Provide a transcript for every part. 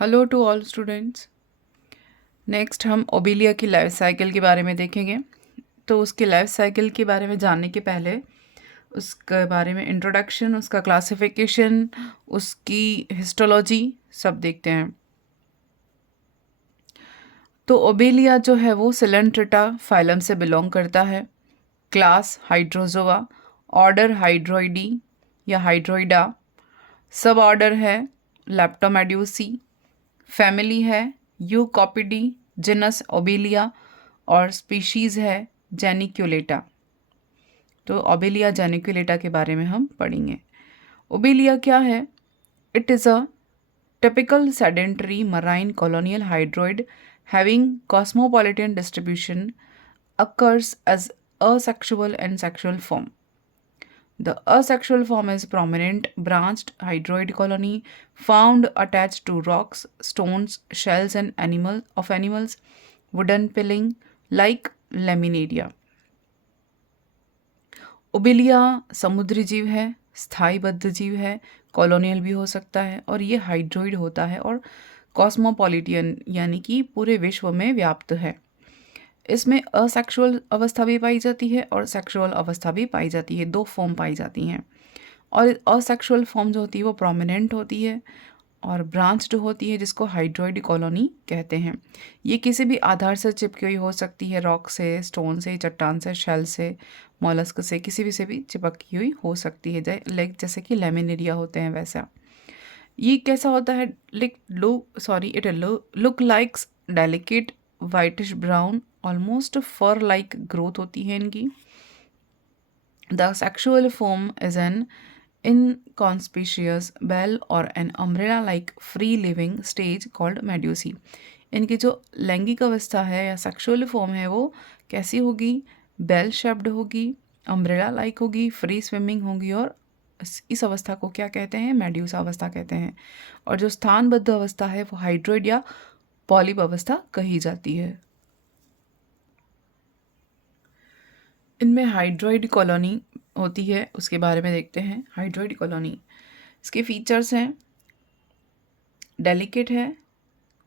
Hello to all students. Next हम Obelia की life cycle के बारे में देखेंगे। तो उसके लाइफ साइकिल के बारे में जानने के पहले उसके बारे में इंट्रोडक्शन, उसका क्लासिफिकेशन, उसकी हिस्टोलॉजी सब देखते हैं। तो ओबेलिया जो है वो सिलेंट्रेटा फाइलम से बिलोंग करता है। क्लास हाइड्रोजोआ, ऑर्डर हाइड्रोइडी या हाइड्रोइडा, सब ऑर्डर है लेप्टोमेड्यूसी, फैमिली है यूकॉपिडी, जिनस ओबेलिया और स्पीशीज़ है जेनिक्यूलेटा। तो ओबेलिया जेनिक्यूलेटा के बारे में हम पढ़ेंगे। ओबेलिया क्या है? It is a typical sedentary marine colonial hydroid having cosmopolitan distribution, occurs as asexual and sexual form. The asexual form is prominent branched hydroid colony found attached to rocks, stones, shells and animals, wooden piling like laminaria. Obelia समुद्री जीव है, स्थायी बद्ध जीव है, colonial भी हो सकता है और ये हाइड्रोइड होता है और कॉस्मोपॉलिटियन यानी कि पूरे विश्व में व्याप्त है। इसमें असेक्सुअल अवस्था भी पाई जाती है और सेक्सुअल अवस्था भी पाई जाती है, दो फॉर्म पाई जाती हैं। और असेक्सुअल फॉर्म जो होती है वो प्रोमिनेंट होती है और ब्रांच्ड होती है, जिसको हाइड्रोइड कॉलोनी कहते हैं। ये किसी भी आधार से चिपकी हुई हो सकती है, रॉक से, स्टोन से, चट्टान से, शेल से, मॉलस्क से, किसी भी से भी चिपकी हुई हो सकती है, जैसे कि लेमिनेरिया होते हैं वैसा। ये कैसा होता है? It look likes delicate whitish brown almost for like growth होती है इनकी। The sexual form is an inconspicuous bell or an umbrella-like free-living stage called medusae। इनकी जो लैंगिक अवस्था है या सेक्सुअल फॉर्म है वो कैसी होगी? बेल शेप्ड होगी, अम्ब्रेला लाइक होगी, फ्री स्विमिंग होगी और इस अवस्था को क्या कहते हैं? मेड्यूसा अवस्था कहते हैं। और जो स्थानबद्ध अवस्था है वो हाइड्रोइड या पॉलिप अवस्था कही जाती है। इनमें हाइड्रोइड कॉलोनी होती है, उसके बारे में देखते हैं। हाइड्रोइड कॉलोनी, इसके फीचर्स हैं, डेलिकेट है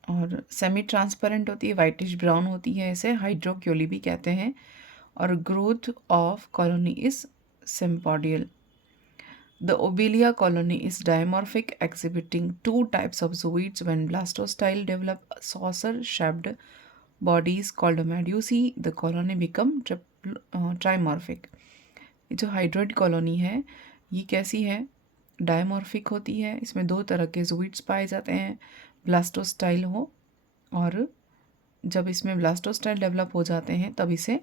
और सेमी ट्रांसपेरेंट होती है, वाइटिश ब्राउन होती है, इसे हाइड्रोक्योली भी कहते हैं। और growth of colony is sympodial. The Obelia colony is dimorphic exhibiting two types of zooids. When blastostyle develop saucer shaped bodies called medusae, the colony become trimorphic। ये जो हाइड्रोइड कॉलोनी है ये कैसी है? डायमॉर्फिक होती है, इसमें दो तरह के जूइड्स पाए जाते हैं, ब्लास्टोस्टाइल हो और जब इसमें ब्लास्टोस्टाइल डेवलप हो जाते हैं तब इसे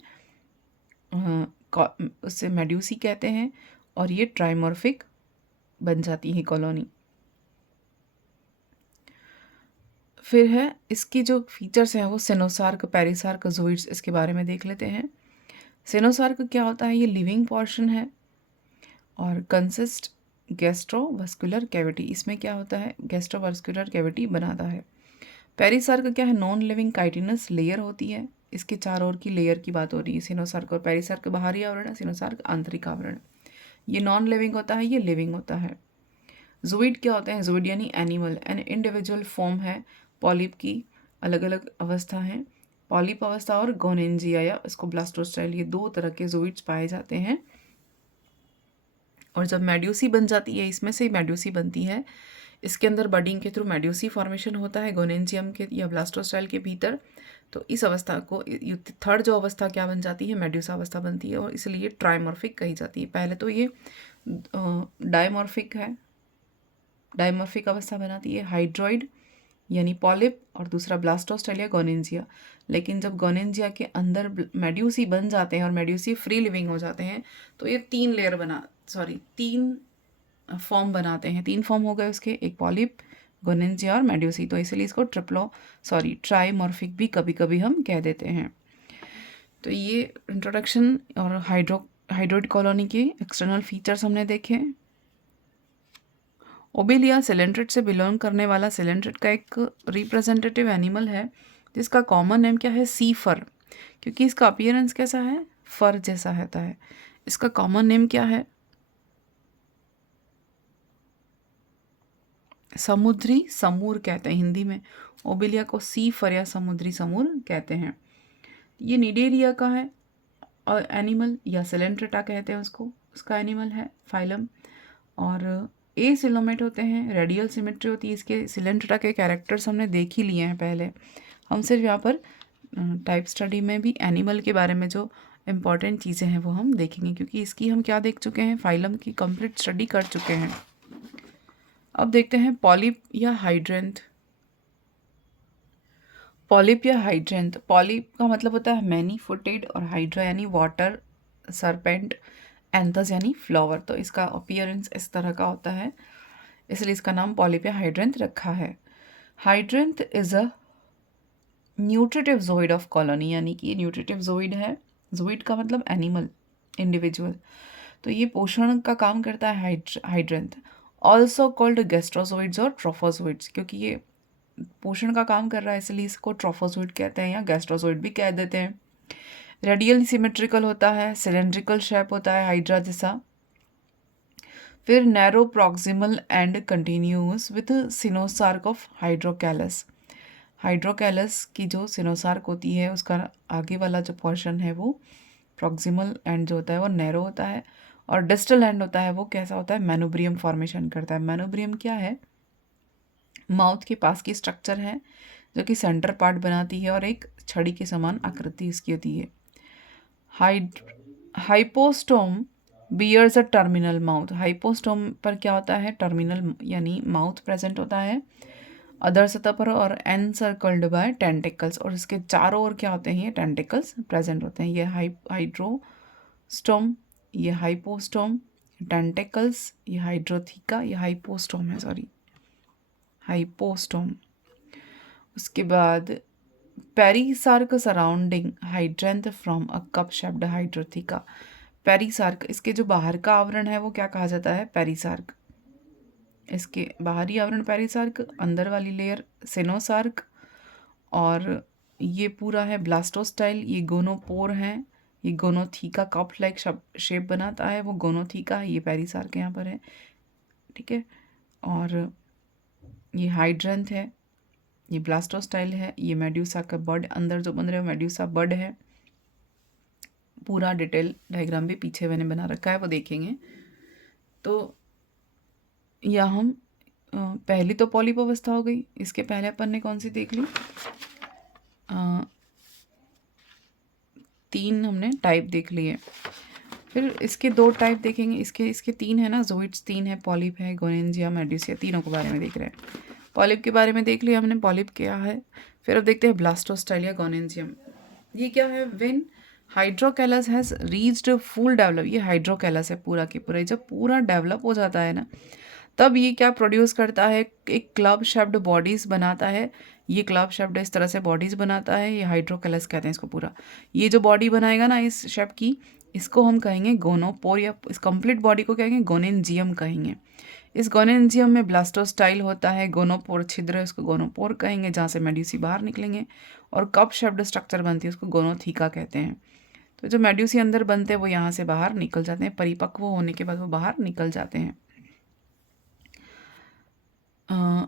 उससे मेड्यूसी कहते हैं और ये ट्राइमॉर्फिक बन जाती है कॉलोनी। फिर है इसकी जो फीचर्स हैं वो सेनोसार्क, पेरिसार्क, जूइड्स, इसके बारे में देख लेते हैं। सेनोसार्क क्या होता है? ये लिविंग पोर्शन है और कंसिस्ट गैस्ट्रोवास्कुलर कैविटी, इसमें क्या होता है? गैस्ट्रोवास्कुलर कैविटी बनाता है। पेरिसार्क क्या है? नॉन लिविंग काइटिनस लेयर होती है, इसके चारों ओर की लेयर की बात हो रही है। सिनोसार्क और पेरिसार्क बाहरी आवरण है, सिनोसार्क आंतरिक आवरण। ये नॉन लिविंग होता है, ये लिविंग होता है। जूइड क्या होते हैं? जूइड यानी एनिमल, एन इंडिविजुअल फॉर्म है पॉलिप की, अलग अलग अवस्था है, पॉलिप अवस्था और गोनेंजिया या इसको ब्लास्टोस्टाइल, ये दो तरह के जूइड्स पाए जाते हैं। और जब मेड्यूसी बन जाती है, इसमें से मेड्यूसी बनती है, इसके अंदर बडिंग के थ्रू मेड्यूसी फॉर्मेशन होता है गोनेंजियम के या ब्लास्टोस्टाइल के भीतर। तो इस अवस्था को थर्ड जो अवस्था क्या बन जाती है? मेड्यूसा अवस्था बनती है और इसलिए ट्राइमॉर्फिक कही जाती है। पहले तो ये डायमॉर्फिक है, डायमॉर्फिक अवस्था बनाती है हाइड्रोइड यानी पॉलिप, और दूसरा ब्लास्टोस्टाइल या गोनेंजिया। लेकिन जब गोनेंजिया के अंदर मेड्यूसी बन जाते हैं और मेड्यूसी फ्री लिविंग हो जाते हैं तो ये तीन फॉर्म बनाते हैं। तीन फॉर्म हो गए उसके, एक पॉलिप, गोनेंजिया और मेड्यूसी। तो इसलिए इसको ट्राइमॉर्फिक भी कभी कभी हम कह देते हैं। तो ये इंट्रोडक्शन और हाइड्रोइड कॉलोनी के एक्सटर्नल फीचर्स हमने देखे। ओबेलिया सिलेंट्रेट से बिलोंग करने वाला सिलेंट्रेट का एक रिप्रेजेंटेटिव एनिमल है जिसका कॉमन नेम क्या है? सी फर, क्योंकि इसका अपीयरेंस कैसा है? फर जैसा रहता है। इसका कॉमन नेम क्या है? समुद्री समूर कहते हैं हिंदी में। ओबेलिया को सी फर या समुद्री समूर कहते हैं। ये निडेरिया का है और एनिमल, या सिलेंट्रेटा कहते हैं उसको, उसका एनिमल है फाइलम। और ए सिलोमेट होते हैं, रेडियल सिमेट्री होती है इसके। सिलेंट्रेटा के कैरेक्टर्स हमने देख ही लिए हैं पहले। हम सिर्फ यहाँ पर टाइप स्टडी में भी एनिमल के बारे में जो इम्पॉर्टेंट चीज़ें हैं वो हम देखेंगे, क्योंकि इसकी हम क्या देख चुके हैं, फाइलम की कंप्लीट स्टडी कर चुके हैं। अब देखते हैं पॉलिप या हाइड्रेंथ। पॉलिप या हाइड्रेंथ, पॉलिप का मतलब होता है मैनी फुटेड, और हाइड्रा यानी वाटर सरपेंट, एंथस यानी फ्लावर। तो इसका अपीयरेंस इस तरह का होता है, इसलिए इसका नाम पॉलिप या हाइड्रेंथ रखा है। Hydranth is a nutritive zooid of colony, यानी कि ये न्यूट्रिटिव जोइड है। जोइड का मतलब एनिमल, इंडिविजुअल। तो ये पोषण का काम करता है हाइड्रेंथ। ऑल्सो कॉल्ड गैस्ट्रोजोइड्स और ट्रोफोजोइड्स, क्योंकि ये पोषण का काम कर रहा है इसलिए इसको ट्रोफोजोइड कहते हैं या गैस्ट्रोजोइड भी कह देते हैं। रेडियल सिमेट्रिकल होता है, सिलेंड्रिकल शेप होता है हाइड्रा जैसा। फिर narrow proximal and continuous with coenosarc of hydrocaulus. Hydrocaulus की जो सिनोसार्क होती है उसका आगे वाला जो पोर्शन है वो प्रॉक्सिमल एंड जो होता है वो नैरो होता है, और डिस्टल एंड होता है वो कैसा होता है, मैनोब्रियम फॉर्मेशन करता है। मैनोब्रियम क्या है, माउथ के पास की स्ट्रक्चर है जो कि सेंटर पार्ट बनाती है और एक छड़ी के समान आकृति इसकी होती है। Hypostome bears a terminal mouth. Hypostome पर क्या होता है, टर्मिनल यानी माउथ प्रेजेंट होता है अदर सतह पर, और एनसर्कल्ड बाय टेंटिकल्स, और इसके चारों ओर क्या होते हैं, ये टेंटिकल्स प्रेजेंट होते हैं। ये हाइड्रोस्टोम, ये हाइपोस्टोम, टेंटिकल्स, ये हाइड्रोथीका, ये हाइपोस्टोम है, सॉरी हाइपोस्टोम। उसके बाद perisarc surrounding hydranth from a cup shaped hydrotheca. Perisarc, इसके जो बाहर का आवरण है वो क्या कहा जाता है, पेरीसार्क। इसके बाहरी आवरण पेरीसार्क, अंदर वाली लेयर सेनोसार्क, और ये पूरा है ब्लास्टोस्टाइल। ये गोनोपोर हैं, ये गोनोथीका कप लाइक शेप बनाता है वो गोनोथीका है, ये पेरीसार्क यहाँ पर है, ठीक है। और ये हाइड्रेंथ है, ये ब्लास्टोस्टाइल है, ये मेड्यूसा का बड अंदर जो बन रहा है मेड्यूसा बड है। पूरा डिटेल डायग्राम भी पीछे मैंने बना रखा है, वो देखेंगे। तो या हम पहली तो पॉलिप अवस्था हो गई, इसके पहले अपन ने कौन सी देख ली, 3 हमने टाइप देख लिए। फिर इसके 2 टाइप देखेंगे, इसके 3 है ना, जोइड्स 3 है, पॉलिप है, गोनेंजिया, मेड्यूसिया, तीनों के बारे में देख रहे हैं। पॉलिप के बारे में देख लिया हमने, पॉलिप क्या है। फिर अब देखते हैं ब्लास्टोस्टाइल या गोनेंजियम। ये क्या है, when hydrocaulus has reached full develop, ये हाइड्रोकैलस है पूरा के पूरा। जब पूरा डेवलप हो जाता है ना, तब ये क्या प्रोड्यूस करता है, एक क्लब शेप्ड बॉडीज़ बनाता है। ये क्लब शेप्ड इस तरह से बॉडीज़ बनाता है, ये हाइड्रोकैलस कहते हैं इसको पूरा। ये जो बॉडी बनाएगा ना इस शेप की, इसको हम कहेंगे गोनोपोर, या इस कंप्लीट बॉडी को कहेंगे गोनेंजियम कहेंगे। इस गोनेंजियम में ब्लास्टोस्टाइल होता है, गोनोपोर छिद्र है उसको गोनोपोर कहेंगे, जहाँ से मेड्यूसी बाहर निकलेंगे, और कप शेप्ड स्ट्रक्चर बनती है उसको गोनोथीका कहते हैं। तो जो मेड्यूसी अंदर बनते हैं वो यहाँ से बाहर निकल जाते हैं, परिपक्व होने के बाद वो बाहर निकल जाते हैं।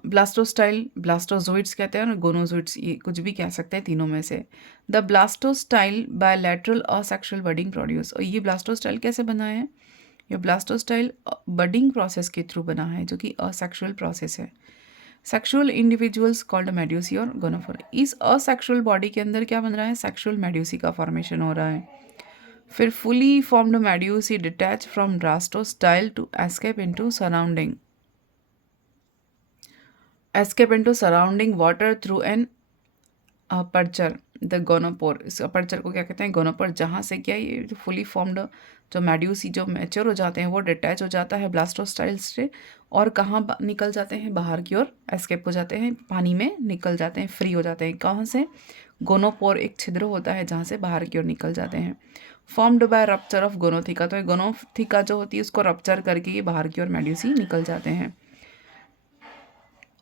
ब्लास्टोस्टाइल, ब्लास्टोजोइड्स कहते हैं, और गोनोजोइड्स, ये कुछ भी कह सकते हैं तीनों में से। The blastostyle bilateral asexual budding produce, और ये ब्लास्टोस्टाइल कैसे बना है, ये ब्लास्टोस्टाइल बडिंग प्रोसेस के थ्रू बना है, जो कि असेक्सुअल प्रोसेस है। सेक्सुअल इंडिविजुअल्स कॉल्ड मेड्यूसी और गोनोफोर। इस असेक्सुअल बॉडी के अंदर क्या बन रहा है, सेक्सुअल मेड्यूसी का फॉर्मेशन हो रहा है। फिर fully formed medusae detach from blastostyle to escape into surrounding water through an aperture, the gonopore. इस अपर्चर को क्या कहते हैं, गोनोपोर, जहाँ से क्या ये फुली फॉर्म्ड जो मेड्यूसी जो मैच्योर हो जाते हैं वो डिटैच हो जाता है ब्लास्टोस्टाइल से, और कहाँ निकल जाते हैं, बाहर की ओर एस्केप हो जाते हैं, पानी में निकल जाते हैं, फ्री हो जाते हैं। कहाँ से, गोनोपोर एक छिद्र होता है जहाँ से बाहर की ओर निकल जाते हैं। फॉर्म्ड बाय रप्चर ऑफ गोनोथिका, तो गोनोथिका जो होती है उसको रप्चर करके ये बाहर की ओर मेड्यूसी निकल जाते हैं।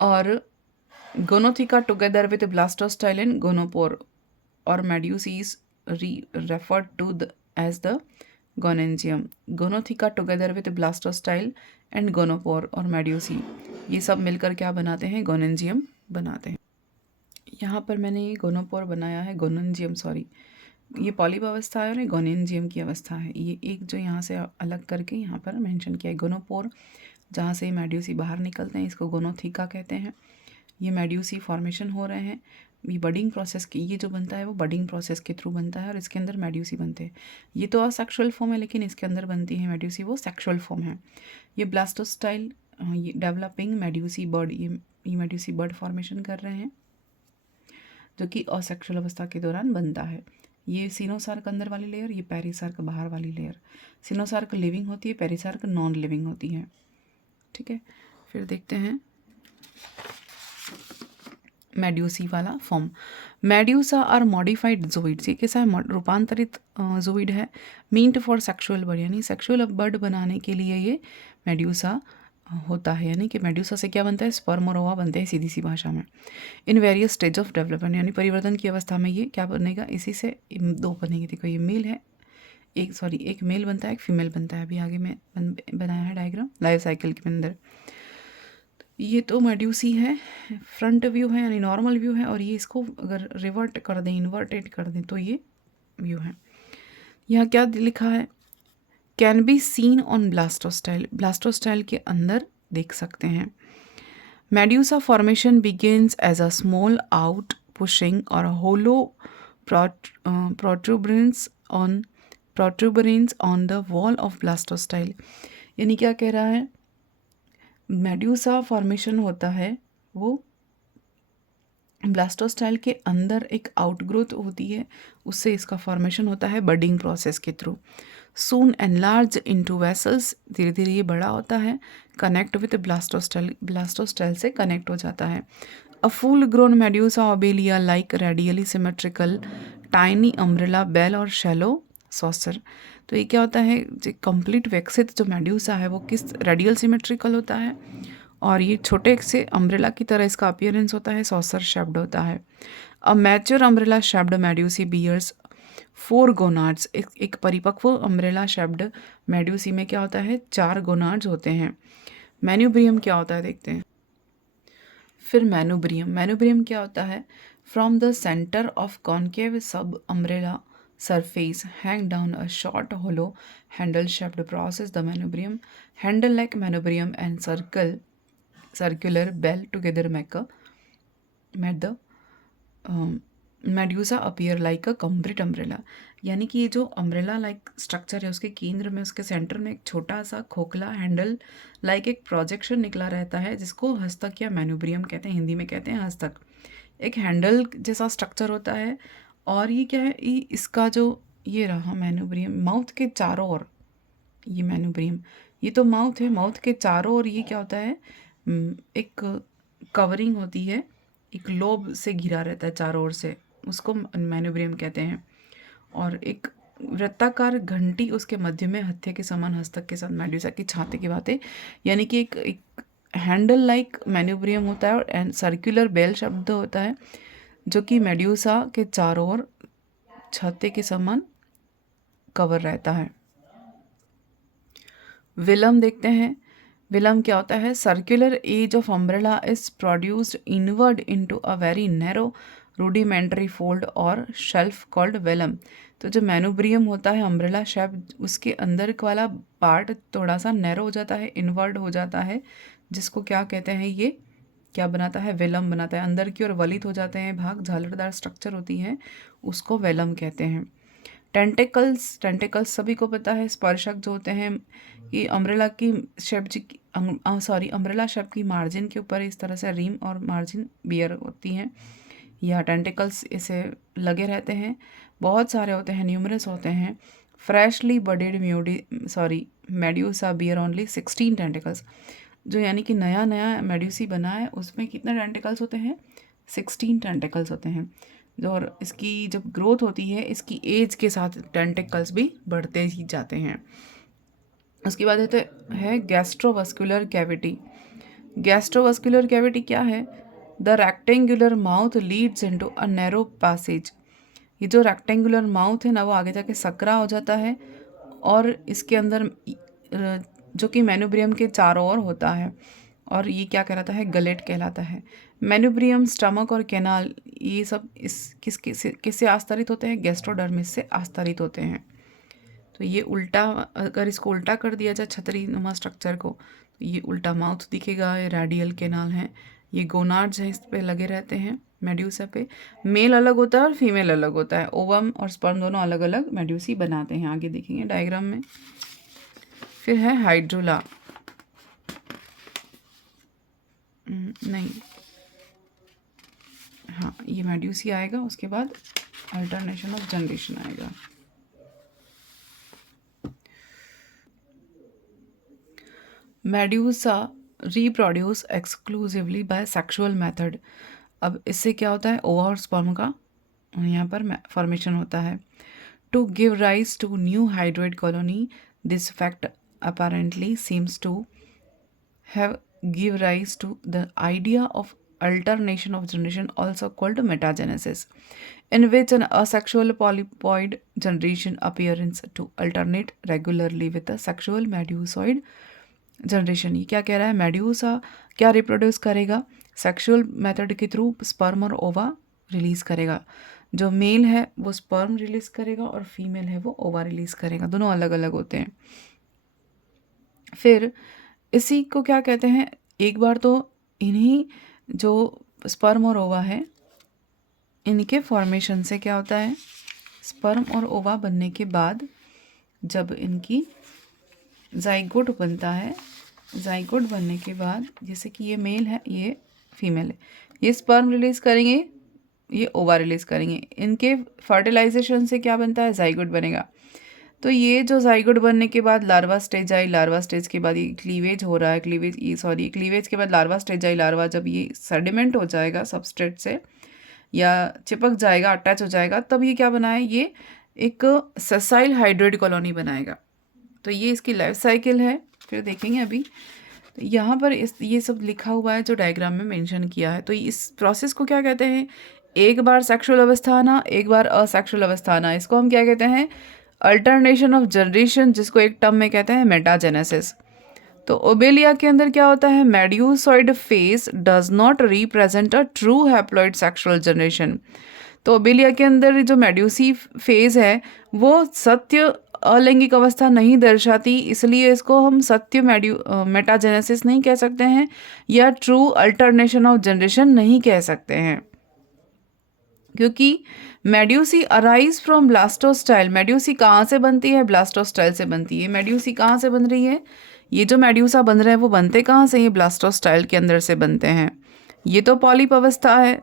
और gonotheca together with blastostyle in gonopore और medusae referred to as the gonangium. Gonotheca together with blastostyle and gonopore और मेड्यूसी, ये सब मिलकर क्या बनाते हैं, गोनेंजियम बनाते हैं। यहाँ पर मैंने ये गोनोपोर बनाया है, गोनेंजियम सॉरी, ये पॉलिप अवस्था है और ये गोनेंजियम की अवस्था है। ये एक जो यहाँ से अलग करके यहाँ पर मेंशन किया है, गोनोपोर जहाँ से मेड्यूसी बाहर निकलते हैं, इसको गोनोथिका कहते हैं। ये मेड्यूसी फॉर्मेशन हो रहे हैं, ये बडिंग प्रोसेस की, ये जो बनता है वो बडिंग प्रोसेस के थ्रू बनता है और इसके अंदर मेड्यूसी बनते हैं। ये तो असेक्सुअल फॉर्म है, लेकिन इसके अंदर बनती है मेड्यूसी, वो सेक्सुअल फॉर्म है। ये ब्लास्टोस्टाइल ये डेवलपिंग मेड्यूसी बर्ड, ये मेड्यूसी बर्ड फॉर्मेशन कर रहे हैं जो कि असेक्सुअल अवस्था के दौरान बनता है। ये सिनोसार्क अंदर वाली लेयर, ये पेरिसार्क बाहर वाली लेयर। सिनोसार्क लिविंग होती है, पेरिसार्क नॉन लिविंग होती है। ठीक है, फिर देखते हैं मेड्यूसी वाला form. Medusa are modified zooids, ये कैसा है, रूपांतरित जोइड है। मींट फॉर सेक्सुअल बर्ड, यानी सेक्सुअल बर्ड बनाने के लिए ये मेड्यूसा होता है, यानी कि मेड्यूसा से क्या बनता है, स्पर्म और ओवा बनते हैं सीधी सी भाषा में। In various stage of development, यानी परिवर्तन की अवस्था में ये क्या बनेगा, इसी से दो बनेंगे। देखो ये मेल है, एक मेल बनता है, एक फीमेल बनता है। अभी आगे में बनाया है डायग्राम लाइफ साइकिल के अंदर। ये तो मेड्यूसी है, फ्रंट व्यू है यानी नॉर्मल व्यू है, और ये इसको अगर रिवर्ट कर दें, इन्वर्टेड कर दें तो ये व्यू है। यहाँ क्या लिखा है, can be seen on blastostyle, blastostyle के अंदर देख सकते हैं। Medusa formation begins as a small out pushing or hollow protuberance on the wall of blastostyle. यानी क्या कह रहा है, मेड्यूसा फॉर्मेशन होता है वो ब्लास्टोस्टाइल के अंदर एक आउटग्रोथ होती है, उससे इसका फॉर्मेशन होता है बडिंग प्रोसेस के थ्रू। सून एनलार्ज इनटू वेसल्स, धीरे धीरे ये बड़ा होता है, कनेक्ट विद ब्लास्टोस्टाइल, ब्लास्टोस्टाइल से कनेक्ट हो जाता है। A full grown medusa Obelia like radially symmetrical tiny umbrella bell or shallow saucer. तो ये क्या होता है, जो कंप्लीट विकसित जो मेड्यूसा है वो किस रेडियल सिमेट्रिकल होता है, और ये छोटे से अम्ब्रेला की तरह इसका अपीयरेंस होता है, सॉसर शेप्ड होता है। A mature umbrella shaped medusae bears 4 gonads, एक परिपक्व अम्ब्रेला शेप्ड मेड्यूसी में क्या होता है, 4 गोनाड्स होते हैं। मैन्यूब्रियम क्या होता है देखते हैं। फिर मैन्यूब्रियम क्या होता है, from the centre of concave सब umbrella surface hang down a short hollow handle shaped process, the manubrium handle like manubrium and circular bell together make the medusa appear like a complete umbrella। यानी कि ये जो umbrella like structure है उसके केंद्र में, उसके सेंटर में एक छोटा सा खोखला हैंडल लाइक एक प्रोजेक्शन निकला रहता है, जिसको हस्तक या मैन्यूब्रियम कहते हैं, हिंदी में कहते हैं हस्तक। एक हैंडल जैसा स्ट्रक्चर होता है, और ये क्या है, ये इसका जो ये रहा मैन्यूब्रियम, माउथ के चारों ओर ये मैन्यूब्रियम, ये तो माउथ है, माउथ के चारों ओर ये क्या होता है, एक कवरिंग होती है, एक लोब से घिरा रहता है चारों ओर से, उसको मैन्यूब्रियम कहते हैं। और एक वृत्ताकार घंटी उसके मध्य में हत्थे के समान हस्तक के साथ मेड्यूसा की छाती की बातें, यानी कि एक हैंडल लाइक मैन्यूब्रियम होता है और सर्कुलर बेल शब्द होता है, जो कि मेड्यूसा के चारों ओर छत्ते के समान कवर रहता है। विलम देखते हैं, विलम क्या होता है, circular edge of umbrella is produced inward into a very narrow rudimentary fold or shelf called velum. तो जो मैन्यूब्रियम होता है अम्ब्रेला शेप, उसके अंदर वाला पार्ट थोड़ा सा नैरो हो जाता है, इनवर्ड हो जाता है, जिसको क्या कहते हैं, ये क्या बनाता है, वेलम बनाता है। अंदर की ओर वलित हो जाते हैं भाग, झालरदार स्ट्रक्चर होती है, उसको वेलम कहते हैं। टेंटिकल्स सभी को पता है, स्पर्शक जो होते हैं, ये अम्ब्रेला की शेप अम्ब्रेला शेप की मार्जिन के ऊपर इस तरह से रिम और मार्जिन बियर होती हैं, या टेंटिकल्स इसे लगे रहते हैं, बहुत सारे होते हैं, न्यूमरस होते हैं। Freshly budded medusa bear only 16 tentacles, जो यानी कि नया मेड्यूसी बना है उसमें कितने टेंटिकल्स होते हैं, 16 टेंटिकल्स होते हैं। और इसकी जब ग्रोथ होती है, इसकी एज के साथ टेंटिकल्स भी बढ़ते ही जाते हैं। उसके बाद है गैस्ट्रोवस्कुलर कैविटी। गैस्ट्रोवस्कुलर कैविटी क्या है, the rectangular mouth Leeds into a narrow passage. ये जो रेक्टेंगुलर माउथ है ना, वो आगे जाके सकरा हो जाता है, और इसके अंदर जो कि मैन्यूब्रियम के चारों ओर होता है, और ये क्या कहलाता है, गलेट कहलाता है। मेन्यूब्रियम, स्टमक और कैनाल, ये सब इस किससे आस्तरित होते हैं, गैस्ट्रोडर्मिस से आस्तरित होते हैं। तो ये उल्टा, अगर इसको उल्टा कर दिया जाए छतरी नुमा स्ट्रक्चर को, तो ये उल्टा माउथ दिखेगा, ये रेडियल कैनाल है, ये गोनाड्स हैं, इस पे लगे रहते हैं मेड्यूसा पे। मेल अलग होता है और फीमेल अलग होता है, ओवम और स्पर्म दोनों अलग अलग मेड्यूसी बनाते हैं, आगे देखेंगे डायग्राम में। फिर है हाइड्रोला, नहीं, हाँ ये मेड्यूसी आएगा, उसके बाद अल्टरनेशन ऑफ जनरेशन आएगा। Medusa reproduce exclusively by sexual method. अब इससे क्या होता है, ओवा और स्पर्म का यहाँ पर फॉर्मेशन होता है। To give rise to new hydroid colony, this fact apparently seems to have give rise to the idea of alternation of generation, also called metagenesis, in which an asexual polyploid generation appears to alternate regularly with a sexual medusoid generation. ये क्या कह रहा है, medusa क्या reproduce करेगा, sexual method के through sperm और ओवा रिलीज करेगा। जो मेल है वो स्पर्म रिलीज करेगा और फीमेल है वो ओवा रिलीज करेगा, दोनों अलग अलग होते हैं। फिर इसी को क्या कहते हैं, एक बार तो इन्हीं जो स्पर्म और ओवा है इनके फॉर्मेशन से क्या होता है, स्पर्म और ओवा बनने के बाद जब इनकी जाइगोट बनता है, जाइगोट बनने के बाद जैसे कि ये मेल है ये फीमेल है, ये स्पर्म रिलीज करेंगे, ये ओवा रिलीज करेंगे, इनके फर्टिलाइजेशन से क्या बनता है, जाइगोट बनेगा। तो ये जो जाइगोट बनने के बाद larva stage I, larva stage के बाद ये क्लीवेज हो रहा है, क्लीवेज के बाद लार्वा स्टेज आई, लार्वा जब ये सेडिमेंट हो जाएगा सबस्ट्रेट से या चिपक जाएगा, अटैच हो जाएगा, तब ये क्या बनाए, ये एक सेसाइल हाइड्रोइड कॉलोनी बनाएगा। तो ये इसकी लाइफ साइकिल है, फिर देखेंगे अभी। तो यहाँ पर ये सब लिखा हुआ है जो डायग्राम में मेंशन किया है। तो इस प्रोसेस को क्या कहते हैं, एक बार सेक्सुअल अवस्था आना, एक बार असेक्सुअल अवस्था आना, इसको हम क्या कहते हैं, अल्टरनेशन ऑफ जनरेशन, जिसको एक टर्म में कहते हैं मेटाजेनेसिस। तो ओबेलिया के अंदर क्या होता है, medusoid phase does not represent a true haploid sexual generation. तो ओबेलिया के अंदर जो मेड्यूसी फेज है वो सत्य अलैंगिक अवस्था नहीं दर्शाती, इसलिए इसको हम सत्य मेटाजेनेसिस नहीं कह सकते हैं या ट्रू अल्टरनेशन ऑफ जनरेशन नहीं कह सकते हैं, क्योंकि मेड्यूसी अराइज फ्रॉम ब्लास्टोस्टाइल। मेड्यूसी कहाँ से बनती है, ब्लास्टोस्टाइल से बनती है। मेड्यूसी कहाँ से बन रही है, ये जो मेड्यूसा बन रहे हैं वो बनते कहाँ से, ये ब्लास्टोस्टाइल के अंदर से बनते हैं। ये तो पॉलिप अवस्था है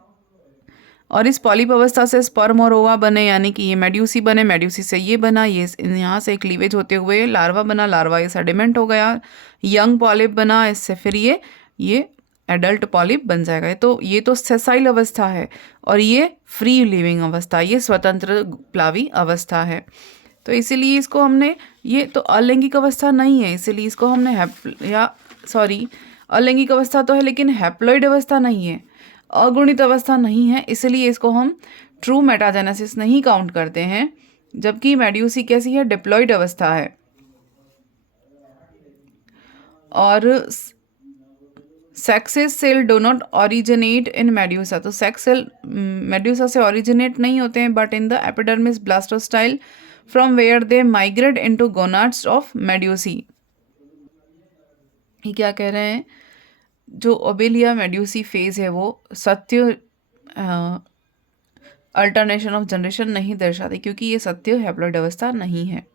और इस पॉलिप अवस्था से स्पर्म और ओवा बने, यानी कि ये मेड्यूसी बने, मेड्यूसी से ये बना, ये यहाँ से क्लीवेज होते हुए लार्वा बना, लार्वा ये सेडिमेंट हो गया, यंग पॉलिप बना, इससे फिर ये एडल्ट पॉलिप बन जाएगा। तो ये तो सेसाइल अवस्था है और ये फ्री लिविंग अवस्था, ये स्वतंत्र प्लावी अवस्था है। तो इसीलिए इसको हमने, ये तो अलैंगिक अवस्था नहीं है, इसीलिए इसको हमने अलैंगिक अवस्था तो है लेकिन हैप्लॉइड अवस्था नहीं है, अगुणित अवस्था नहीं है, इसलिए इसको हम ट्रू मेटाजेनेसिस नहीं काउंट करते हैं। जबकि मेड्यूसी कैसी है, डिप्लॉइड अवस्था है। और sexes cell do not originate in medusa. तो सेक्स सेल मेड्यूसा से ओरिजिनेट नहीं होते हैं, but in the epidermis blastostyle from where they migrate into gonads of medusae. ये क्या कह रहे हैं, जो ओबेलिया मेड्यूसी फेज है वो सत्य अल्टरनेशन ऑफ जनरेशन नहीं दर्शाती, क्योंकि ये सत्य हैप्लॉइड अवस्था नहीं है।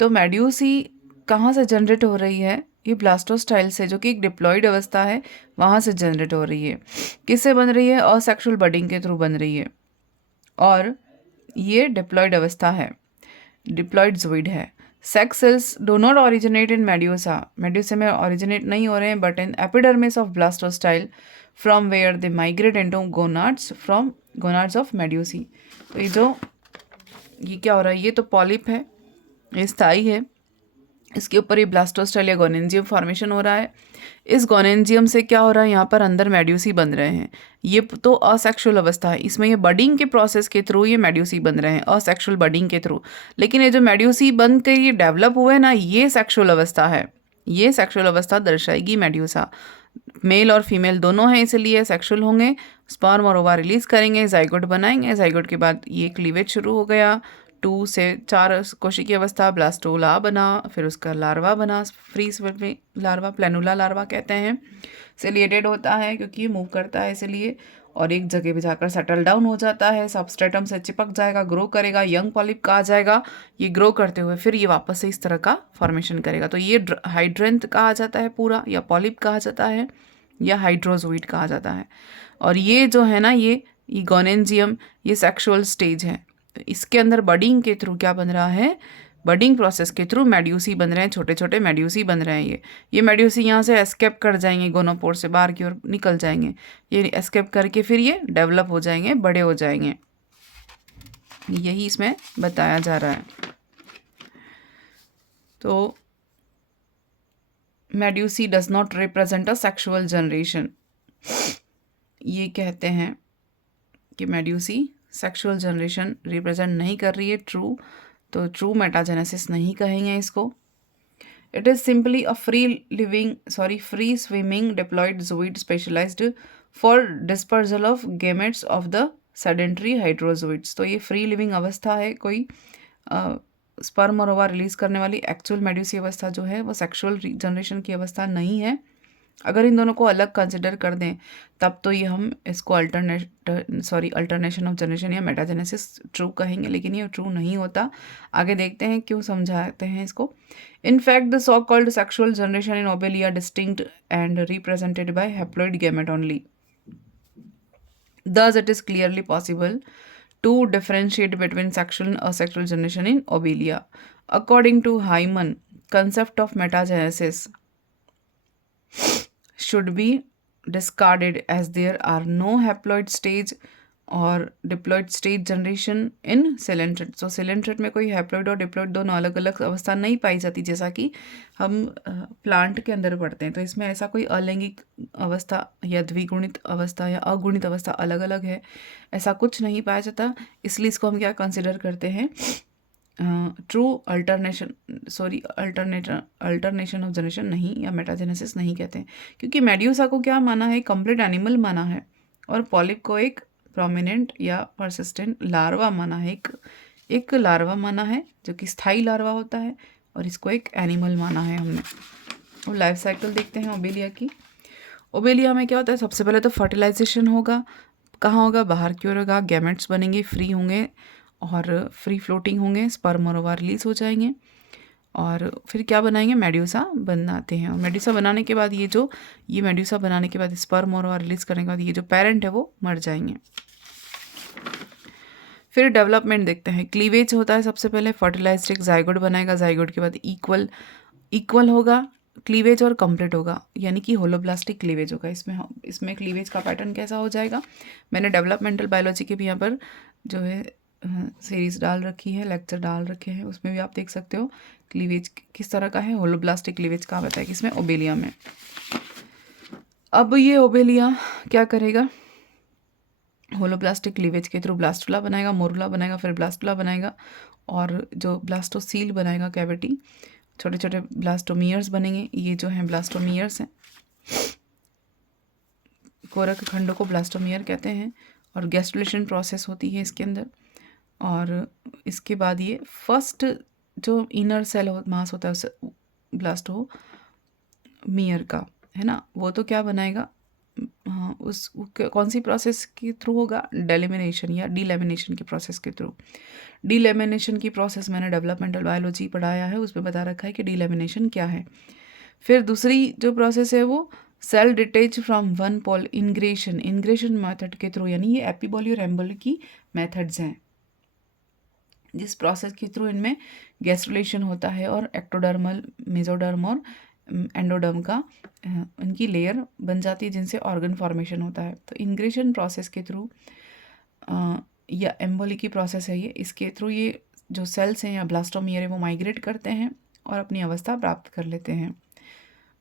तो मेड्यूसी कहाँ से जनरेट हो रही है, ये ब्लास्टोस्टाइल से, जो कि एक डिप्लॉइड अवस्था है, वहाँ से जनरेट हो रही है। किससे बन रही है, असेक्सुअल बडिंग के थ्रू बन रही है, और ये डिप्लॉइड अवस्था है, डिप्लॉइड ज़ोइड है। Sex cells do not originate in medusa, medusa में ओरिजिनेट नहीं हो रहे हैं, but in epidermis of blastostyle from where they migrate into gonads from gonads of medusae. तो ये क्या हो रहा है, ये तो पॉलिप है, ये स्थायी है, इसके ऊपर ये ब्लास्टोस्टाइल या गोनेंजियम फॉर्मेशन हो रहा है। इस गोनेंजियम से क्या हो रहा है, यहाँ पर अंदर मेड्यूसी बन रहे हैं। ये तो असेक्सुअल अवस्था है, इसमें ये बडिंग के प्रोसेस के थ्रू ये मेड्यूसी बन रहे हैं, असेक्सुअल बडिंग के थ्रू। लेकिन ये जो मेड्यूसी बन के ये डेवलप हुए ना, ये सेक्सुअल अवस्था है, ये सेक्सुअल अवस्था दर्शाएगी मेड्यूसा। मेल और फीमेल दोनों हैं इसलिए सेक्सुअल होंगे, स्पर्म और ओवा रिलीज करेंगे, जाइगोट बनाएंगे, जाइगोट के बाद ये क्लीवेज शुरू हो गया, 2 से 4 कोशिकी अवस्था, ब्लास्टोला बना, फिर उसका लार्वा बना, free swimming larva, planula larva कहते हैं, सिलिएटेड होता है क्योंकि ये मूव करता है इसलिए, और एक जगह पे जाकर सेटल डाउन हो जाता है, सबस्ट्रेटम से चिपक जाएगा, ग्रो करेगा, यंग पॉलिप कहा जाएगा, ये ग्रो करते हुए फिर ये वापस से इस तरह का फॉर्मेशन करेगा। तो ये हाइड्रेंथ कहा जाता है पूरा, या पॉलिप कहा जाता है, या हाइड्रोजोइड कहा जाता है। और ये जो है ना, ये गोनेंजियम, ये सेक्सुअल स्टेज है। तो इसके अंदर बडिंग के थ्रू क्या बन रहा है, बडिंग प्रोसेस के थ्रू मेड्यूसी बन रहे हैं, छोटे छोटे मेड्यूसी बन रहे हैं। ये मेड्यूसी यहाँ से एस्केप कर जाएंगे, गोनोपोर से बाहर की ओर निकल जाएंगे, ये एस्केप करके फिर ये डेवलप हो जाएंगे, बड़े हो जाएंगे। यही इसमें बताया जा रहा है। तो medusae does not represent a sexual generation, ये कहते हैं कि मेड्यूसी सेक्सुअल जनरेशन रिप्रेजेंट नहीं कर रही है, ट्रू, तो ट्रू मेटाजेनेसिस नहीं कहेंगे इसको। It is simply a free swimming diploid zooid specialised for dispersal of gametes of the sedentary hydrozoids. तो ये फ्री लिविंग अवस्था है, कोई स्पर्म और ओवा रिलीज करने वाली। एक्चुअल मेड्यूसी अवस्था जो है वो सेक्सुअल जनरेशन की अवस्था नहीं है। अगर इन दोनों को अलग कंसिडर कर दें तब तो ये हम इसको अल्टरनेशन ऑफ जनरेशन या मेटाजेनेसिस ट्रू कहेंगे, लेकिन ये ट्रू नहीं होता। आगे देखते हैं क्यों समझाते हैं इसको। In fact the so called sexual generation in Obelia distinct and represented by haploid gamete only. Thus, it is clearly possible to differentiate between sexual and asexual generation in obelia. According to Hyman, concept of metagenesis should be discarded as there are no haploid stage और diploid stage generation in coelenterate. So coelenterate में कोई haploid और diploid दोनों अलग अलग अवस्था नहीं पाई जाती, जैसा कि हम प्लांट के अंदर पढ़ते हैं। तो इसमें ऐसा कोई अलैंगिक अवस्था या द्विगुणित अवस्था या अगुणित अवस्था अलग अलग है, ऐसा कुछ नहीं पाया जाता। इसलिए इसको हम क्या कंसिडर करते हैं, ट्रू अल्टरनेशन ऑफ जनरेशन नहीं, या मेटाजेनेसिस नहीं कहते हैं, क्योंकि मेड्यूसा को क्या माना है, कंप्लीट एनिमल माना है, और पॉलिप को एक प्रोमिनेंट या परसिस्टेंट लार्वा माना है, एक लार्वा माना है जो कि स्थायी लार्वा होता है, और इसको एक एनिमल माना है हमने। और लाइफ साइकिल देखते हैं ओबेलिया की। ओबेलिया में क्या होता है, सबसे पहले तो फर्टिलाइजेशन होगा, कहाँ होगा, बाहर की ओर होगा, गैमेट्स बनेंगे, फ्री होंगे और फ्री फ्लोटिंग होंगे, स्पर्म और ओवा रिलीज हो जाएंगे, और फिर क्या बनाएंगे, मेड्यूसा बनाते हैं। और मेड्यूसा बनाने के बाद ये मेड्यूसा बनाने के बाद स्पर्म और ओवा रिलीज करने के बाद ये जो पेरेंट है वो मर जाएंगे। फिर डेवलपमेंट देखते हैं। क्लीवेज होता है सबसे पहले, फर्टिलाइज्ड एक जाइगोट बनाएगा, जाइगोट के बाद इक्वल होगा क्लीवेज और कंप्लीट होगा, यानी कि होलोब्लास्टिक क्लीवेज होगा। इसमें क्लीवेज का पैटर्न कैसा हो जाएगा, मैंने डेवलपमेंटल बायोलॉजी के भी यहाँ पर जो है सीरीज डाल रखी है, लेक्चर डाल रखे हैं, उसमें भी आप देख सकते हो क्लीवेज किस तरह का है। होलोब्लास्टिक क्लीवेज कहा जाता है किसमें, ओबेलिया में। अब ये ओबेलिया क्या करेगा, होलोब्लास्टिक क्लीवेज के थ्रू ब्लास्टुला बनाएगा, मोरुला बनाएगा, फिर ब्लास्टुला बनाएगा, और जो ब्लास्टोसील बनाएगा कैविटी, छोटे छोटे ब्लास्टोमियर्स बनेंगे। ये जो हैं ब्लास्टोमियर्स हैं, कोरक खंडों को ब्लास्टोमियर कहते हैं, और गैस्ट्रुलेशन प्रोसेस होती है इसके अंदर। और इसके बाद ये फर्स्ट जो इनर सेल मास होता है उस ब्लास्टोमियर का, है ना, वो तो क्या बनाएगा, हाँ, कौन सी प्रोसेस के थ्रू होगा, डेलेमिनेशन या डीलेमिनेशन की प्रोसेस के थ्रू। डीलेमिनेशन की प्रोसेस मैंने डेवलपमेंटल बायोलॉजी पढ़ाया है, उसमें बता रखा है कि डीलेमिनेशन क्या है। फिर दूसरी जो प्रोसेस है वो cell detach from one pole, ingression method के थ्रू, यानी ये एपिबॉली और एम्बोली की मेथड्स हैं, जिस प्रोसेस के थ्रू इनमें गैस्ट्रुलेशन होता है और एक्टोडर्मल, मेसोडर्म और एंडोडर्म का इनकी लेयर बन जाती है, जिनसे ऑर्गन फॉर्मेशन होता है। तो इंग्रेशन प्रोसेस के थ्रू या एम्बोली की प्रोसेस है ये, इसके थ्रू ये जो सेल्स हैं या ब्लास्टोमियर है वो माइग्रेट करते हैं और अपनी अवस्था प्राप्त कर लेते हैं,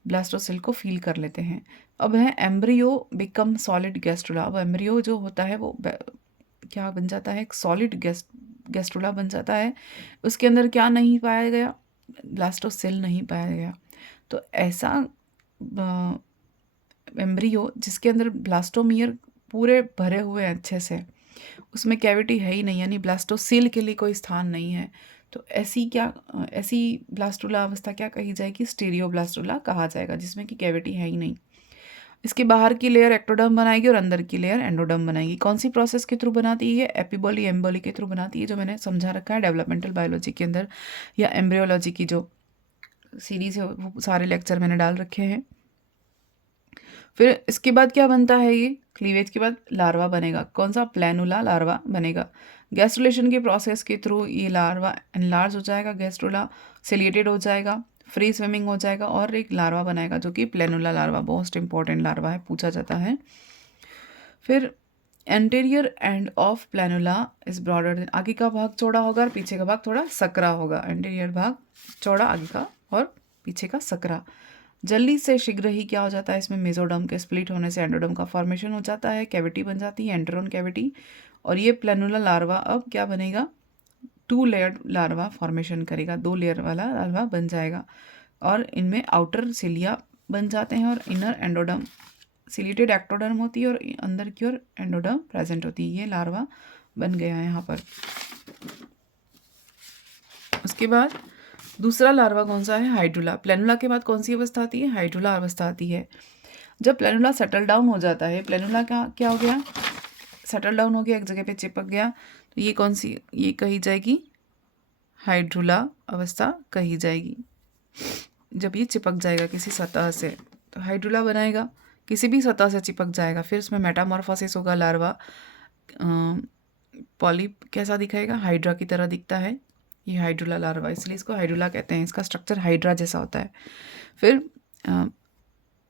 ब्लास्टोसेल को फील कर लेते हैं। अब है एम्ब्रियो बिकम सॉलिड गैस्ट्रुला। अब एम्ब्रियो जो होता है वो क्या बन जाता है, एक सॉलिड गैस्ट्रुला बन जाता है। उसके अंदर क्या नहीं पाया गया, ब्लास्टोसेल नहीं पाया गया। तो ऐसा एम्ब्रियो जिसके अंदर ब्लास्टोमियर पूरे भरे हुए हैं अच्छे से, उसमें कैविटी है ही नहीं, यानी ब्लास्टोसील के लिए कोई स्थान नहीं है, तो ऐसी ब्लास्टुला अवस्था क्या कही जाएगी? स्टीरियोब्लास्टुला कहा जाएगा, जिसमें कि कैविटी है ही नहीं। इसके बाहर की लेयर एक्टोडर्म बनाएगी और अंदर की लेयर एंडोडर्म बनाएगी। कौन सी प्रोसेस के थ्रू बनाती है? एपिबॉली एम्बोली के थ्रू बनाती है, जो मैंने समझा रखा है डेवलपमेंटल बायोलॉजी के अंदर, या एम्ब्रियोलॉजी की जो सीरीज है वो सारे लेक्चर मैंने डाल रखे हैं। फिर इसके बाद क्या बनता है? ये क्लीवेज के बाद लार्वा बनेगा। कौन सा? प्लैनुला लार्वा बनेगा। गैस्ट्रुलेशन के प्रोसेस के थ्रू ये लार्वा एनलार्ज हो जाएगा, गैस्ट्रुला सिलिएटेड हो जाएगा, फ्री स्विमिंग हो जाएगा और एक लार्वा बनाएगा जो कि planula larva, most important larva है, पूछा जाता है। फिर anterior end of planula is broader then, आगे का भाग चौड़ा होगा और पीछे का भाग थोड़ा सकरा होगा। एंटीरियर भाग चौड़ा आगे का और पीछे का सकरा। जल्दी से शीघ्र ही क्या हो जाता है? इसमें मेसोडर्म के स्प्लिट होने से एंडोडर्म का फॉर्मेशन हो जाता है, कैविटी बन जाती है, एंटेरोन कैविटी। और ये प्लैनुला लार्वा अब क्या बनेगा? 2 लेयर्ड लार्वा फॉर्मेशन करेगा, 2 लेयर वाला लार्वा बन जाएगा। और इनमें आउटर सिलिया बन जाते हैं और इनर एंडोडर्म, सिलिएटेड एक्टोडर्म होती है और अंदर की ओर एंडोडर्म प्रेजेंट होती है। ये लार्वा बन गया है यहाँ पर। उसके बाद दूसरा लार्वा कौन सा है? हाइड्रुला। प्लैनुला के बाद कौन सी अवस्था आती है? हाइड्रुला अवस्था आती है। जब प्लैनुला सेटल डाउन हो जाता है, प्लैनुला का क्या हो गया? सेटल डाउन हो गया, एक जगह पे चिपक गया, तो ये कौन सी, ये कही जाएगी हाइड्रुला अवस्था कही जाएगी। जब ये चिपक जाएगा किसी सतह से तो हाइड्रुला बनाएगा, किसी भी सतह से चिपक जाएगा। फिर उसमें मेटामॉर्फोसिस होगा, लार्वा पॉलिप कैसा दिखाएगा? हाइड्रा की तरह दिखता है। ये हाइड्रुला लार्वा, इसलिए इसको हाइड्रुला कहते हैं, इसका स्ट्रक्चर हाइड्रा जैसा होता है। फिर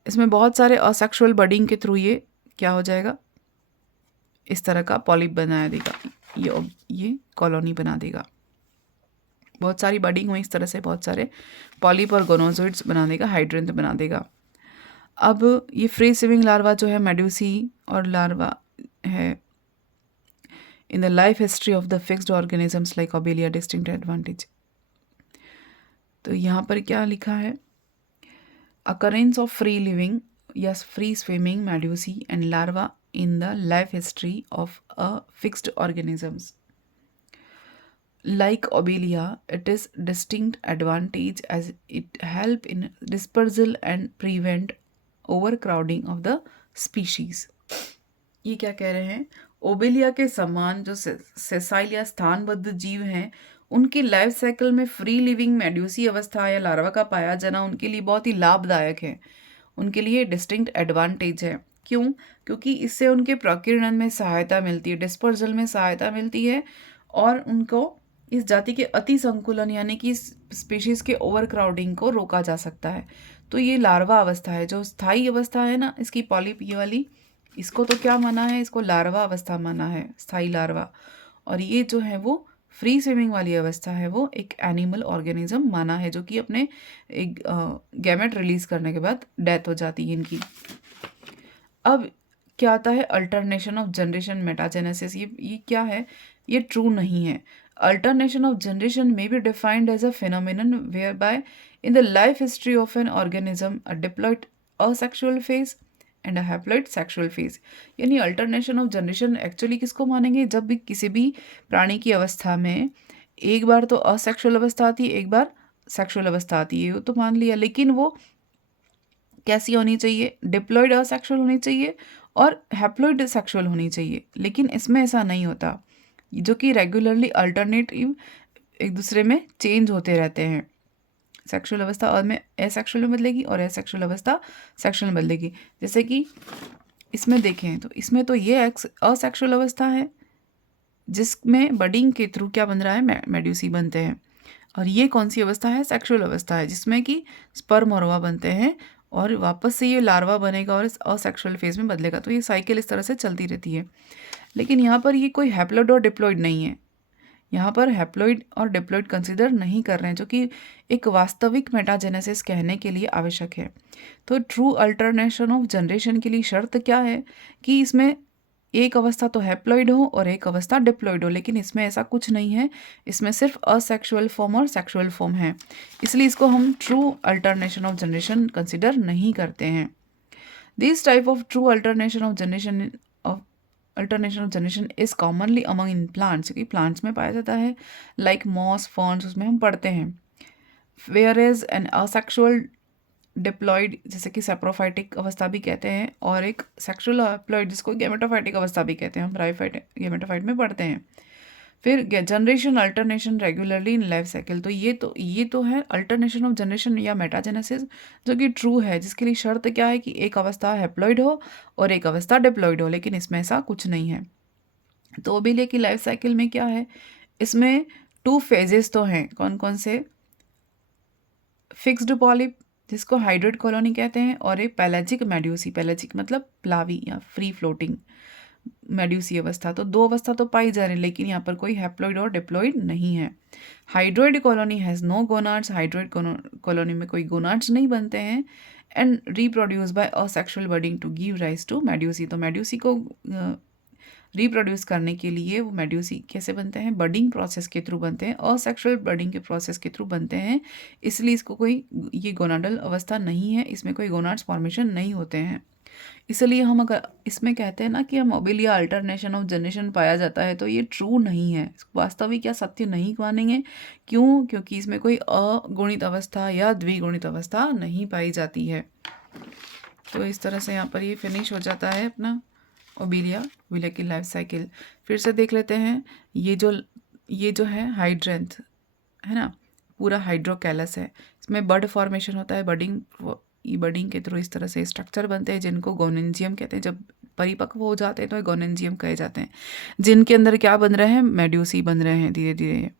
इसमें बहुत सारे असेक्सुअल बडिंग के थ्रू ये क्या हो जाएगा? इस तरह का पॉलिप बना देगा, ये कॉलोनी बना देगा। बहुत सारी बडिंग हुई इस तरह से, बहुत सारे पॉलिप और गोनोजोइड्स बना देगा, हाइड्रेंथ बना देगा। अब ये फ्री स्विमिंग लार्वा जो है मेड्यूसी और लार्वा है in the life history of the fixed organisms like Obelia distinct advantage। तो यहाँ पर क्या लिखा है? occurrence of free living yes free swimming medusae and larva in the life history of a fixed organisms like Obelia, it is distinct advantage as it help in dispersal and prevent overcrowding of the species। ये क्या कह रहे हैं? Obelia के समान जो sessile या स्थानबद्ध जीव हैं, उनकी लाइफ साइकिल में फ्री लिविंग मेड्यूसी अवस्था या लार्वा का पाया जाना उनके लिए बहुत ही लाभदायक है, उनके लिए डिस्टिंक्ट एडवांटेज है। क्यों? क्योंकि इससे उनके प्रकीर्णन में सहायता मिलती है, डिस्पर्जल में सहायता मिलती है, और उनको इस जाति के अति संकुलन यानी कि स्पीशीज के ओवर क्राउडिंग को रोका जा सकता है। तो ये लार्वा अवस्था है, जो स्थायी अवस्था है ना इसकी पॉलिप ये वाली, इसको तो क्या माना है? इसको लार्वा अवस्था माना है, स्थायी लार्वा। और ये जो है वो फ्री स्विमिंग वाली अवस्था है, वो एक एनिमल ऑर्गेनिज्म माना है, जो कि अपने एक गैमेट रिलीज करने के बाद डेथ हो जाती है इनकी। अब क्या आता है? Alternation of generation metagenesis. ये क्या है? ये ट्रू नहीं है। Alternation of generation may be defined as a phenomenon whereby in the life history of an organism a diploid asexual phase and a haploid sexual phase। यानी alternation of generation actually किसको मानेंगे? जब भी किसी भी प्राणी की अवस्था में एक बार तो असेक्सुअल अवस्था आती है, एक बार सेक्सुअल अवस्था आती है, वो तो मान लिया, लेकिन वो कैसी होनी चाहिए? डिप्लॉइड असेक्सुअल होनी चाहिए और हैप्लॉइड सेक्सुअल होनी चाहिए। लेकिन इसमें ऐसा नहीं होता, जो कि रेगुलरली अल्टरनेटिव एक दूसरे में चेंज होते रहते हैं। सेक्सुअल अवस्था और में एसेक्सुअल में बदलेगी और एसेक्सुअल अवस्था सेक्सुअल में बदलेगी। जैसे कि इसमें देखें तो इसमें तो ये असेक्सुअल अवस्था है, जिसमें बडिंग के थ्रू क्या बन रहा है? मेड्यूसी बनते हैं। और ये कौन सी अवस्था है? सेक्सुअल अवस्था है, जिसमें कि स्पर्म और ओवा बनते हैं और वापस से ये लार्वा बनेगा और इस असेक्सुअल फेज में बदलेगा। तो ये साइकिल इस तरह से चलती रहती है। लेकिन यहाँ पर ये कोई हैप्लॉइड और डिप्लॉइड नहीं है, यहाँ पर हैप्लॉइड और डिप्लॉइड कंसीडर नहीं कर रहे हैं, जो कि एक वास्तविक मेटाजेनेसिस कहने के लिए आवश्यक है। तो ट्रू अल्टरनेशन ऑफ जनरेशन के लिए शर्त क्या है? कि इसमें एक अवस्था तो हैप्लॉइड हो और एक अवस्था डिप्लॉइड हो, लेकिन इसमें ऐसा कुछ नहीं है। इसमें सिर्फ असेक्सुअल फॉर्म और सेक्सुअल फॉर्म है, इसलिए इसको हम true alternation of generation consider नहीं करते हैं। This type of true alternation of generation is commonly among in plants, क्योंकि प्लांट्स में पाया जाता है, लाइक मॉस फर्न्स, उसमें हम पढ़ते हैं। Where is an asexual diploid, जैसे कि सेप्रोफाइटिक अवस्था भी कहते हैं, और एक सेक्सुअल डिप्लॉइड जिसको गेमेटोफाइटिक अवस्था भी कहते हैं, हम ब्रायोफाइट गेमेटोफाइट में पढ़ते हैं। फिर generation alternation regularly in life cycle, तो ये तो है अल्टरनेशन ऑफ जनरेशन या मेटाजेनेसिस, जो कि ट्रू है, जिसके लिए शर्त क्या है कि एक अवस्था हैप्लॉइड हो और एक अवस्था डिप्लॉइड हो, लेकिन इसमें ऐसा कुछ नहीं है। तो ओबेलिया की लाइफ साइकिल में क्या है, इसमें 2 फेजेस तो हैं, कौन कौन से, फिक्स्ड पॉलिप जिसको हाइड्रेट कॉलोनी कहते हैं, और एक पैलेजिक मेड्यूसी, पैलेजिक मतलब प्लावी या फ्री फ्लोटिंग मेड्यूसी अवस्था। तो 2 अवस्था तो पाई जा रही है, लेकिन यहाँ पर कोई हैप्लॉइड और डिप्लॉइड नहीं है। Hydroid colony has no gonads, hydroid colony में कोई गोनाड्स नहीं बनते हैं, and reproduce by asexual budding to give rise to medusae. तो मेड्यूसी को रिप्रोड्यूस करने के लिए वो मेड्यूसी कैसे बनते हैं, बडिंग प्रोसेस के थ्रू बनते हैं, असेक्सुअल बडिंग के प्रोसेस के थ्रू बनते हैं, इसलिए इसको कोई ये गोनाडल अवस्था नहीं है, इसमें कोई गोनाड्स फॉर्मेशन नहीं होते हैं। इसलिए हम अगर इसमें कहते हैं ना कि हम ओबेलिया अल्टरनेशन ऑफ जनरेशन पाया जाता है, तो ये ट्रू नहीं है, वास्तविक या सत्य नहीं मानेंगे। क्यों? क्योंकि इसमें कोई अगुणित अवस्था या द्विगुणित अवस्था नहीं पाई जाती है। तो इस तरह से यहाँ पर ये फिनिश हो जाता है अपना ओबेलिया की लाइफ साइकिल। फिर से देख लेते हैं, ये जो है हाइड्रेंथ है ना, पूरा हाइड्रोकैलस है, इसमें बड फॉर्मेशन होता है, बडिंग के थ्रू इस तरह से स्ट्रक्चर बनते हैं, जिनको गोनेंजियम कहते हैं। जब परिपक्व हो जाते हैं तो गोनेंजियम कहे जाते हैं, जिनके अंदर क्या बन रहे हैं, मेड्यूसी बन रहे हैं धीरे धीरे।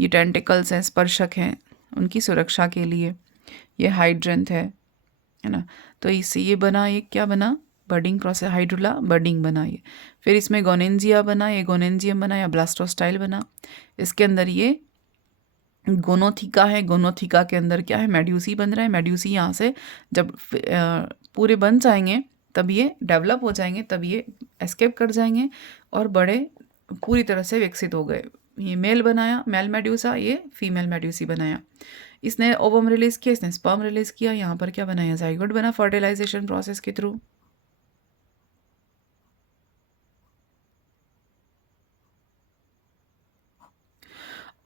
ये टेंटिकल्स हैं, स्पर्शक हैं, उनकी सुरक्षा के लिए। ये हाइड्रेंथ है ना। तो इससे ये बना, ये क्या बना, बडिंग प्रोसेस, हाइड्रोला बडिंग बना ये। फिर इसमें गोनेंजिया बना, ये गोनेंजियम बना या ब्लास्टोस्टाइल बना। इसके अंदर ये गोनोथिका है, गोनोथिका के अंदर क्या है, मेड्यूसी बन रहा है। मेड्यूसी यहाँ से जब पूरे बन जाएंगे तब ये डेवलप हो जाएंगे, तब ये एस्केप कर जाएंगे और बड़े पूरी तरह से विकसित हो गए। ये मेल बनाया, मेल मेड्यूसा, ये फीमेल मेड्यूसी बनाया। इसने ओवम रिलीज किया, इसने स्पर्म रिलीज किया। यहाँ पर क्या बनाया, जाइगोट बना फर्टिलाइजेशन प्रोसेस के थ्रू।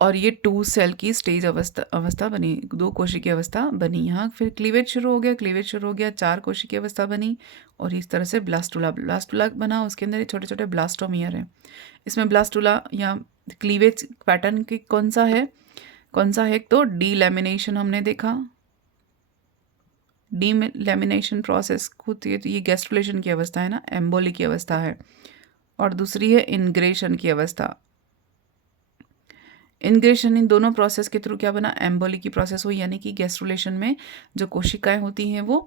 और ये 2 सेल की स्टेज अवस्था बनी, 2 कोशिकीय अवस्था बनी। यहाँ फिर क्लीवेज शुरू हो गया, 4 कोशिकीय अवस्था बनी, और इस तरह से ब्लास्टुला बना। उसके अंदर ये छोटे छोटे ब्लास्टोमियर हैं। इसमें ब्लास्टुला या क्लीवेज पैटर्न की कौन सा है, एक तो डीलैमिनेशन हमने देखा, डीलैमिनेशन प्रोसेस खुद ये गैस्ट्रुलेशन की अवस्था है ना, एम्बोली की अवस्था है। और दूसरी है इंग्रेशन की अवस्था। इंग्रेशन, इन दोनों प्रोसेस के थ्रू क्या बना, एम्बोली की प्रोसेस हुई, यानी कि गैस्ट्रुलेशन में जो कोशिकाएं होती हैं वो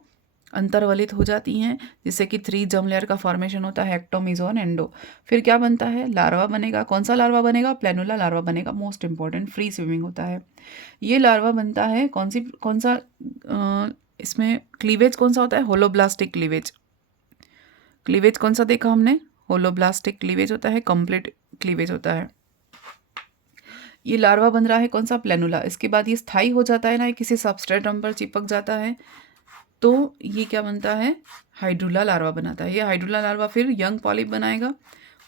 अंतर्वलित हो जाती हैं, जिससे कि 3 जर्म लेयर का फॉर्मेशन होता है, एक्टो, मेसो और एंडो। फिर क्या बनता है, लार्वा बनेगा। कौन सा लार्वा बनेगा, प्लेनुला लार्वा बनेगा, मोस्ट इंपॉर्टेंट, फ्री स्विमिंग होता है। ये लार्वा बनता है कौन सा इसमें क्लीवेज कौन सा होता है, होलोब्लास्टिक क्लीवेज। क्लीवेज कौन सा देखा हमने, होलोब्लास्टिक क्लीवेज होता है, कंप्लीट क्लीवेज होता है। ये लार्वा बन रहा है कौन सा, प्लेनुला। इसके बाद ये स्थायी हो जाता है ना, किसी सबस्ट्रेटम पर चिपक जाता है, तो ये क्या बनता है, हाइड्रूला लार्वा बनाता है। ये हाइड्रूला लार्वा फिर यंग पॉलिप बनाएगा,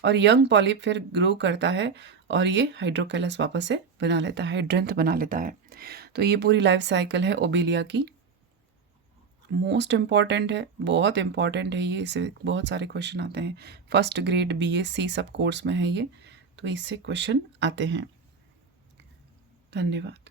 और यंग पॉलिप फिर ग्रो करता है, और ये हाइड्रोकेलस वापस से बना लेता है, हाइड्रेंथ बना लेता है। तो ये पूरी लाइफ साइकिल है ओबेलिया की, मोस्ट इम्पॉर्टेंट है, बहुत इम्पॉर्टेंट है ये। इससे बहुत सारे क्वेश्चन आते हैं, फर्स्ट ग्रेड BSc सब कोर्स में है ये, तो इससे क्वेश्चन आते हैं। धन्यवाद।